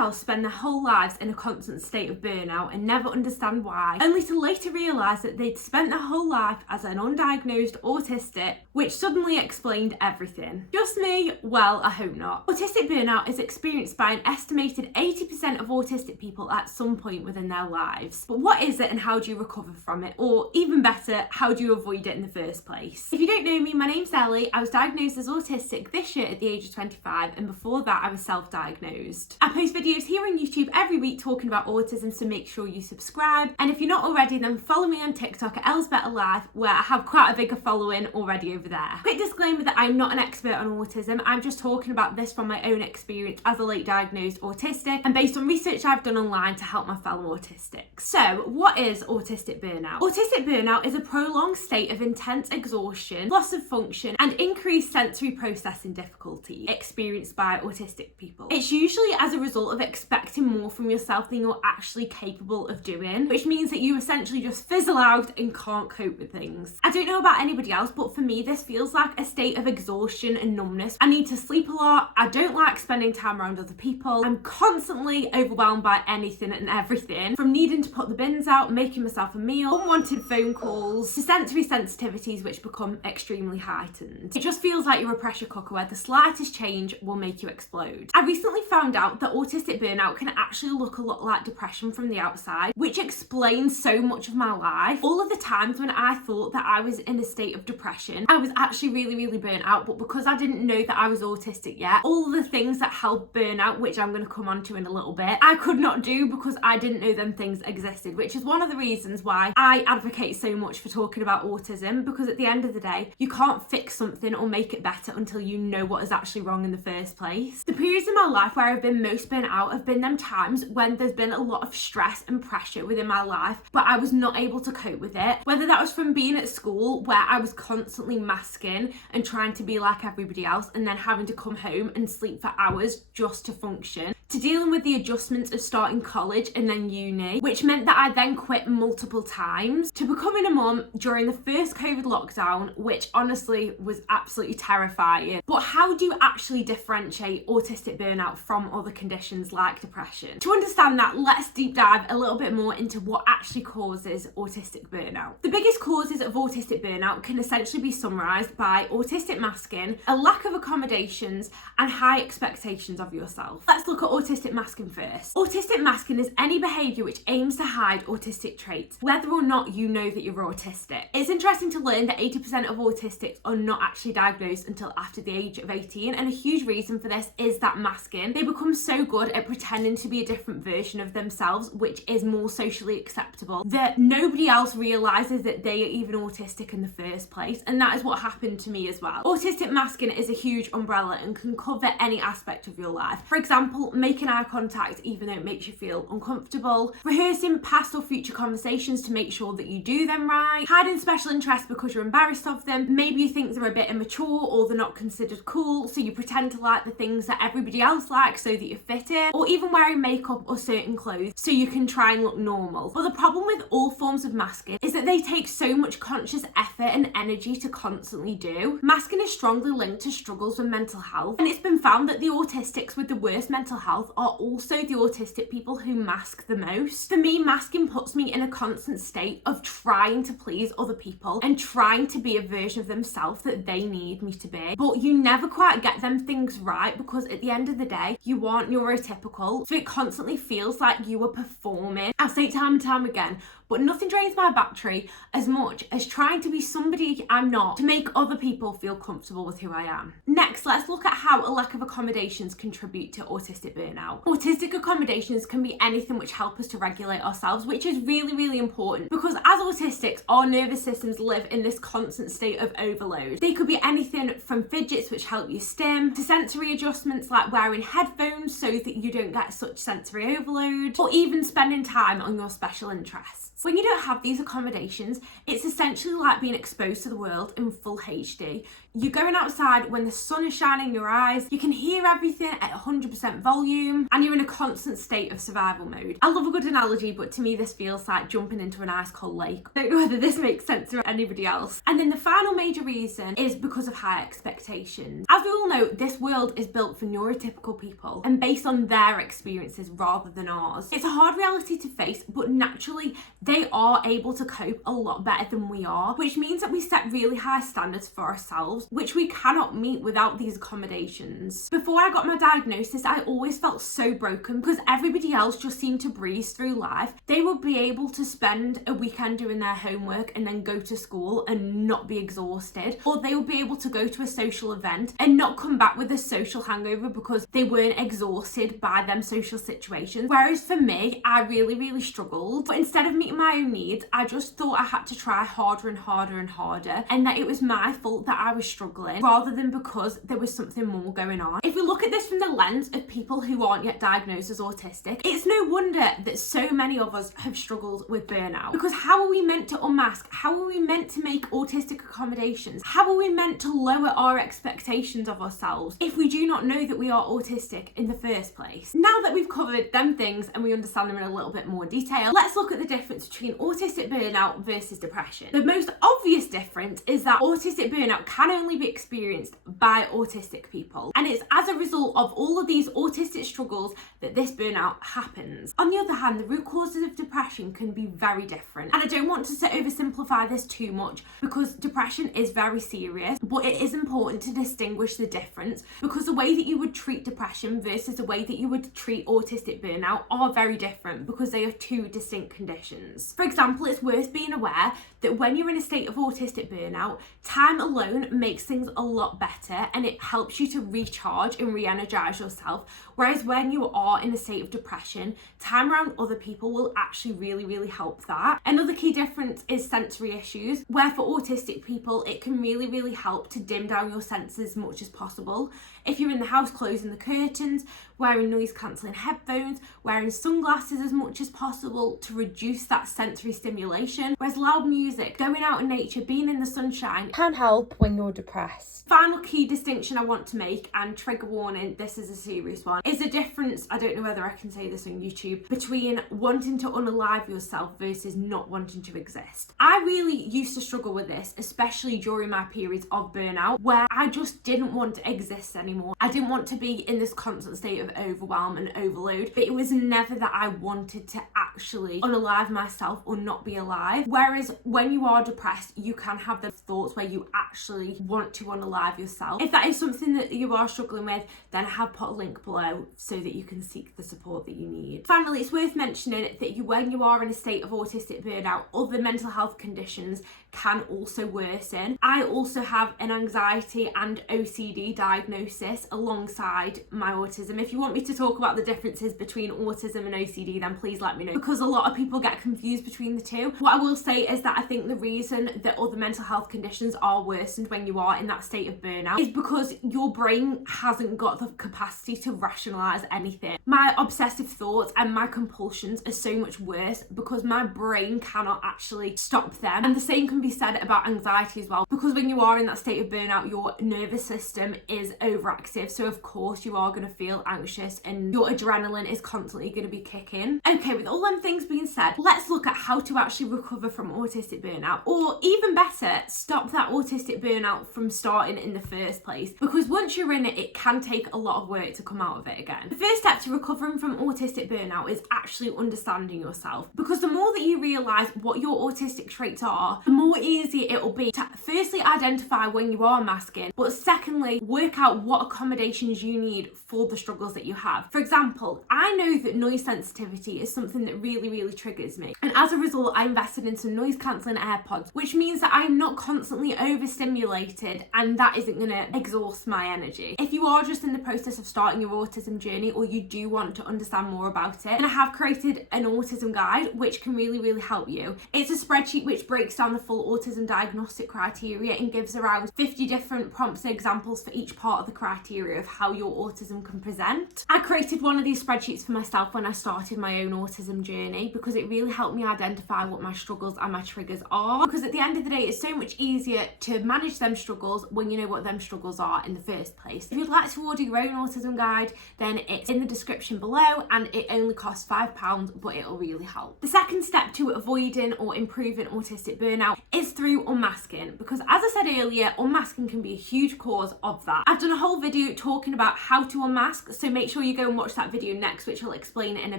else spend their whole lives in a constant state of burnout and never understand why, only to later realise that they'd spent their whole life as an undiagnosed autistic, which suddenly explained everything. Just me? Well, I hope not. Autistic burnout is experienced by an estimated 80% of autistic people at some point within their lives. But what is it and how do you recover from it? Or even better, how do you avoid it in the first place? If you don't know me, my name's Ellie. I was diagnosed as autistic this year at the age of 25, and before that I was self-diagnosed. I post videos here on YouTube every week talking about autism, so make sure you subscribe. And if you're not already, then follow me on TikTok at Elle's Better Life, where I have quite a bigger following already over there. Quick disclaimer that I'm not an expert on autism. I'm just talking about this from my own experience as a late diagnosed autistic and based on research I've done online to help my fellow autistics. So, what is autistic burnout? Autistic burnout is a prolonged state of intense exhaustion, loss of function, and increased sensory processing difficulty experienced by autistic people. It's usually as a result of expecting more from yourself than you're actually capable of doing, which means that you essentially just fizzle out and can't cope with things. I don't know about anybody else, but for me, this feels like a state of exhaustion and numbness. I need to sleep a lot. I don't like spending time around other people. I'm constantly overwhelmed by anything and everything, from needing to put the bins out, making myself a meal, unwanted phone calls, to sensory sensitivities which become extremely heightened. It just feels like you're a pressure cooker where the slightest change will make you explode. I recently found out that autistic burnout can actually look a lot like depression from the outside, which explains so much of my life. All of the times when I thought that I was in a state of depression, I was actually really burnt out, but because I didn't know that I was autistic yet, all of the things that help burnout, which I'm going to come on to in a little bit, I could not do because I didn't know them things existed, which is one of the reasons why I advocate so much for talking about autism, because at the end of the day, you can't fix something or make it better until you know what is actually wrong in the first place. The periods in my life where I've been most burnt out have been them times when there's been a lot of stress and pressure within my life, but I was not able to cope with it. Whether that was from being at school where I was constantly masking and trying to be like everybody else and then having to come home and sleep for hours just to function, to dealing with the adjustments of starting college and then uni, which meant that I then quit multiple times, to becoming a mum during the first COVID lockdown, which honestly was absolutely terrifying. But how do you actually differentiate autistic burnout from other conditions like depression? To understand that, let's deep dive a little bit more into what actually causes autistic burnout. The biggest causes of autistic burnout can essentially be summarised by autistic masking, a lack of accommodations, and high expectations of yourself. Let's look at autistic masking first. Autistic masking is any behaviour which aims to hide autistic traits, whether or not you know that you're autistic. It's interesting to learn that 80% of autistics are not actually diagnosed until after the age of 18, and a huge reason for this is that masking. They become so good at pretending to be a different version of themselves, which is more socially acceptable, that nobody else realises that they are even autistic in the first place, and that is what happened to me as well. Autistic masking is a huge umbrella and can cover any aspect of your life. For example, making eye contact even though it makes you feel uncomfortable, rehearsing past or future conversations to make sure that you do them right, hiding special interests because you're embarrassed of them, maybe you think they're a bit immature or they're not considered cool, so you pretend to like the things that everybody else likes so that you fit in, or even wearing makeup or certain clothes so you can try and look normal. But the problem with all forms of masking is that they take so much conscious effort and energy to constantly do. Masking is strongly linked to struggles with mental health, and it's been found that the autistics with the worst mental health are also the autistic people who mask the most. For me, masking puts me in a constant state of trying to please other people and trying to be a version of themselves that they need me to be, but you never quite get them things right because at the end of the day, you aren't neurotypical, so it constantly feels like you are performing. I say it time and time again, but nothing drains my battery as much as trying to be somebody I'm not to make other people feel comfortable with who I am. Next, let's look at how a lack of accommodations contribute to autistic burnout. Autistic accommodations can be anything which help us to regulate ourselves, which is really important because as autistics, our nervous systems live in this constant state of overload. They could be anything from fidgets which help you stim, to sensory adjustments like wearing headphones so that you don't get such sensory overload, or even spending time on your special interests. When you don't have these accommodations, it's essentially like being exposed to the world in full HD. You're going outside when the sun is shining in your eyes, you can hear everything at 100% volume, and you're in a constant state of survival mode. I love a good analogy, but to me this feels like jumping into an ice cold lake. I don't know whether this makes sense to anybody else. And then the final major reason is because of high expectations. As we all know, this world is built for neurotypical people and based on their experiences rather than ours. It's a hard reality to face, but naturally they are able to cope a lot better than we are, which means that we set really high standards for ourselves, which we cannot meet without these accommodations. Before I got my diagnosis, I always felt so broken because everybody else just seemed to breeze through life. They would be able to spend a weekend doing their homework and then go to school and not be exhausted, or they would be able to go to a social event and not come back with a social hangover because they weren't exhausted by them social situations. Whereas for me, I really struggled. But instead of meeting my own needs, I just thought I had to try harder and harder and harder, and that it was my fault that I was struggling rather than because there was something more going on. If we look at this from the lens of people who aren't yet diagnosed as autistic, it's no wonder that so many of us have struggled with burnout, because how are we meant to unmask? How are we meant to make autistic accommodations? How are we meant to lower our expectations of ourselves if we do not know that we are autistic in the first place? Now that we've covered them things and we understand them in a little bit more detail, let's look at the difference between autistic burnout versus depression. The most obvious difference is that autistic burnout can only be experienced by autistic people, and it's as a result of all of these autistic struggles that this burnout happens. On the other hand, the root causes of depression can be very different, and I don't want to oversimplify this too much because depression is very serious, but it is important to distinguish the difference, because the way that you would treat depression versus the way that you would treat autistic burnout are very different because they are two distinct conditions. For example, it's worth being aware that when you're in a state of autistic burnout, time alone makes things a lot better and it helps you to recharge and re-energize yourself, whereas when you are in a state of depression, time around other people will actually really help that. Another key difference is sensory issues, where for autistic people it can really help to dim down your senses as much as possible. If you're in the house, closing the curtains, wearing noise cancelling headphones, wearing sunglasses as much as possible to reduce that sensory stimulation, whereas loud music, going out in nature, being in the sunshine can help when you're depressed. Final key distinction I want to make, and trigger warning, this is a serious one, is the difference, I don't know whether I can say this on YouTube, between wanting to unalive yourself versus not wanting to exist. I really used to struggle with this, especially during my periods of burnout, where I just didn't want to exist anymore. I didn't want to be in this constant state of overwhelm and overload, but it was never that I wanted to actually unalive myself or not be alive. Whereas when you are depressed, you can have those thoughts where you actually want to unalive yourself. If that is something that you are struggling with, then I have put a link below so that you can seek the support that you need. Finally, it's worth mentioning that when you are in a state of autistic burnout, other mental health conditions can also worsen. I also have an anxiety and OCD diagnosis alongside my autism. If you want me to talk about the differences between autism and OCD, then please let me know, because a lot of people get confused between the two. What I will say is that I think the reason that other mental health conditions are worsened when you are in that state of burnout is because your brain hasn't got the capacity to rationalize anything. My obsessive thoughts and my compulsions are so much worse because my brain cannot actually stop them. And the same can be said about anxiety as well, because when you are in that state of burnout, your nervous system is overactive, so of course you are going to feel anxious and your adrenaline is constantly going to be kicking. Okay, with all them things being said, let's look at how to actually recover from autistic burnout, or even better, stop that autistic burnout from starting in the first place, because once you're in it, it can take a lot of work to come out of it again. The first step to recovering from autistic burnout is actually understanding yourself, because the more that you realise what your autistic traits are, the more easier it will be to firstly identify when you are masking, but secondly work out what accommodations you need for the struggles that you have. For example, I know that noise sensitivity is something that really triggers me, and as a result I invested in some noise cancelling AirPods, which means that I'm not constantly overstimulated, and that isn't going to exhaust my energy. If you are just in the process of starting your autism journey, or you do want to understand more about it, then I have created an autism guide which can really help you. It's a spreadsheet which breaks down the full autism diagnostic criteria and gives around 50 different prompts and examples for each part of the criteria of how your autism can present. I created one of these spreadsheets for myself when I started my own autism journey because it really helped me identify what my struggles and my triggers are, because at the end of the day it's so much easier to manage them struggles when you know what them struggles are in the first place. If you'd like to order your own autism guide, then it's in the description below and it only costs £5, but it'll really help. The second step to avoiding or improving autistic burnout is through unmasking, because as I said earlier, unmasking can be a huge cause of that. I've done a whole video talking about how to unmask, so make sure you go and watch that video next, which will explain it in a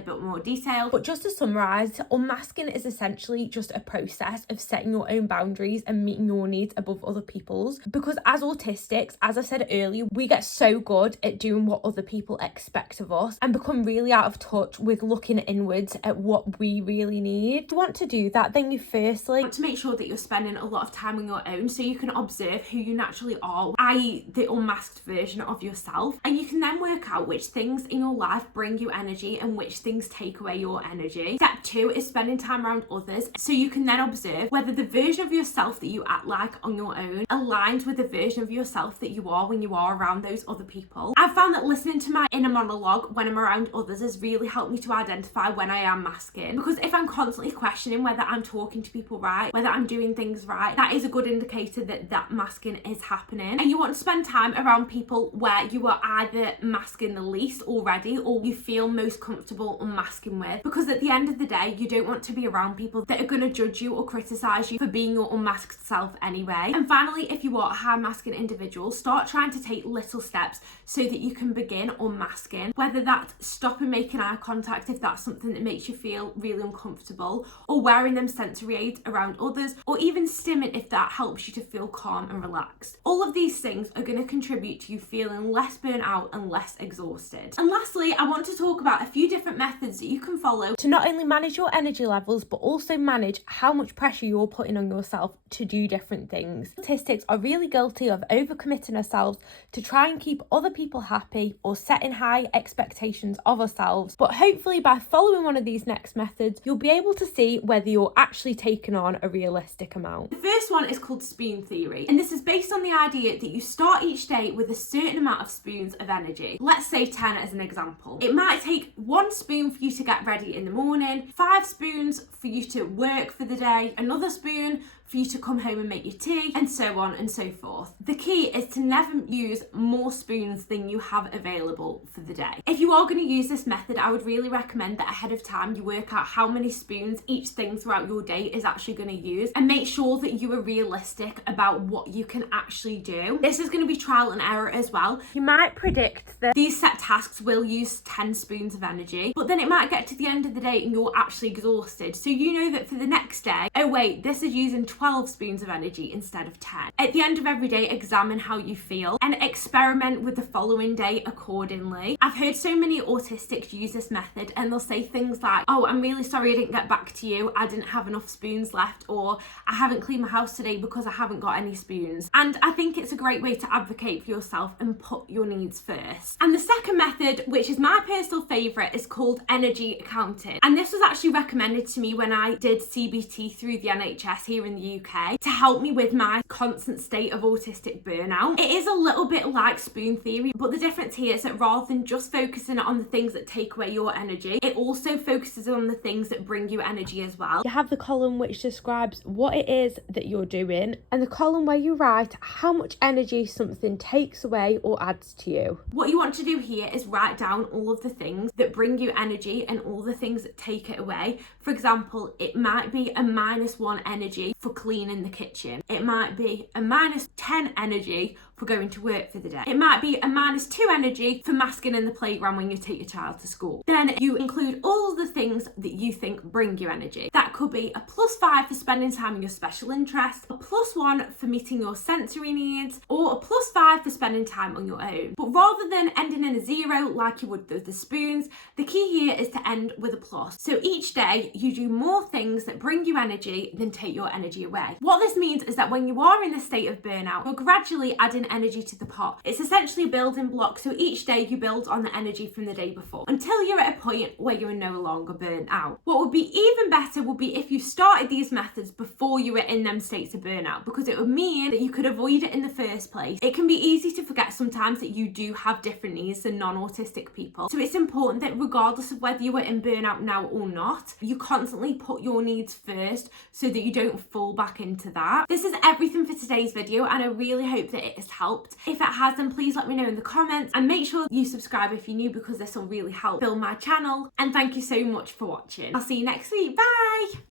bit more detail. But just to summarise, unmasking is essentially just a process of setting your own boundaries and meeting your needs above other people's, because as autistics, as I said earlier, we get so good at doing what other people expect of us and become really out of touch with looking inwards at what we really need. If you want to do that, then you firstly want to make sure that you're spending a lot of time on your own so you can observe who you naturally are, i.e. the unmasked version of yourself, and you can then work out which things in your life bring you energy and which things take away your energy. Step 2 is spending time around others so you can then observe whether the version of yourself that you act like on your own aligns with the version of yourself that you are when you are around those other people. I've found that listening to my inner monologue when I'm around others has really helped me to identify when I am masking, because if I'm constantly questioning whether I'm talking to people right, whether I'm doing things right, that is a good indicator that that masking is happening. And you want to spend time around people where you are either masking the least already or you feel most comfortable unmasking with, because at the end of the day you don't want to be around people that are going to judge you or criticise you for being your unmasked self anyway. And finally, if you are a high masking individual, start trying to take little steps so that you can begin unmasking, whether that's stopping making eye contact if that's something that makes you feel really uncomfortable, or wearing them sensory aids around others, or even stimming if that helps you to feel calm and relaxed. All of these things are going to contribute to you feeling less burnt out and less exhausted. And lastly, I want to talk about a few different methods that you can follow to not only manage your energy levels but also manage how much pressure you're putting on yourself to do different things. Autistics are really guilty of overcommitting ourselves to try and keep other people happy or setting high expectations of ourselves, but hopefully by following one of these next methods you'll be able to see whether you're actually taking on a realistic amount. The first one is called spoon theory, and this is based on the idea that you start each day with a certain amount of spoons of energy. Let's say 10 as an example. It might take 1 spoon for you to get ready in the morning, 5 spoons for you to work for the day, another spoon for you to come home and make your tea, and so on and so forth. The key is to never use more spoons than you have available for the day. If you are going to use this method, I would really recommend that ahead of time you work out how many spoons each thing throughout your day is actually going to use, and make sure that you are realistic about what you can actually do. This is going to be trial and error as well. You might predict that these set tasks will use 10 spoons of energy, but then it might get to the end of the day and you're actually exhausted. So you know that for the next day, oh wait, this is using 12 spoons of energy instead of 10. At the end of every day, examine how you feel and experiment with the following day accordingly. I've heard so many autistics use this method and they'll say things like, oh, I'm really sorry I didn't get back to you, I didn't have enough spoons left, or I haven't cleaned my house today because I haven't got any spoons. And I think it's a great way to advocate for yourself and put your needs first. And the second method, which is my personal favourite, is called energy accounting. And this was actually recommended to me when I did CBT through the NHS here in the UK to help me with my constant state of autistic burnout. It is a little bit like spoon theory, but the difference here is that rather than just focusing on the things that take away your energy, it also focuses on the things that bring you energy as well. You have the column which describes what it is that you're doing, and the column where you write how much energy something takes away or adds to you. What you want to do here is write down all of the things that bring you energy and all the things that take it away. For example, it might be a -1 energy for cleaning the kitchen. It might be a -10 energy for going to work for the day. It might be a -2 energy for masking in the playground when you take your child to school. Then you include all the things that you think bring you energy. That could be a +5 for spending time in your special interests, a +1 for meeting your sensory needs, or a +5 for spending time on your own. But rather than ending in a 0 like you would with the spoons, the key here is to end with a plus. So each day you do more things that bring you energy than take your energy away. What this means is that when you are in a state of burnout, you're gradually adding energy to the pot. It's essentially a building block, so each day you build on the energy from the day before until you're at a point where you're no longer burnt out. What would be even better would be if you started these methods before you were in them states of burnout, because it would mean that you could avoid it in the first place. It can be easy to forget sometimes that you do have different needs than non-autistic people. So it's important that regardless of whether you are in burnout now or not, you constantly put your needs first so that you don't fall back into that. This is everything for today's video, and I really hope that it has helped. If it has, then please let me know in the comments, and make sure you subscribe if you're new, because this will really help build my channel. And thank you so much for watching. I'll see you next week. Bye!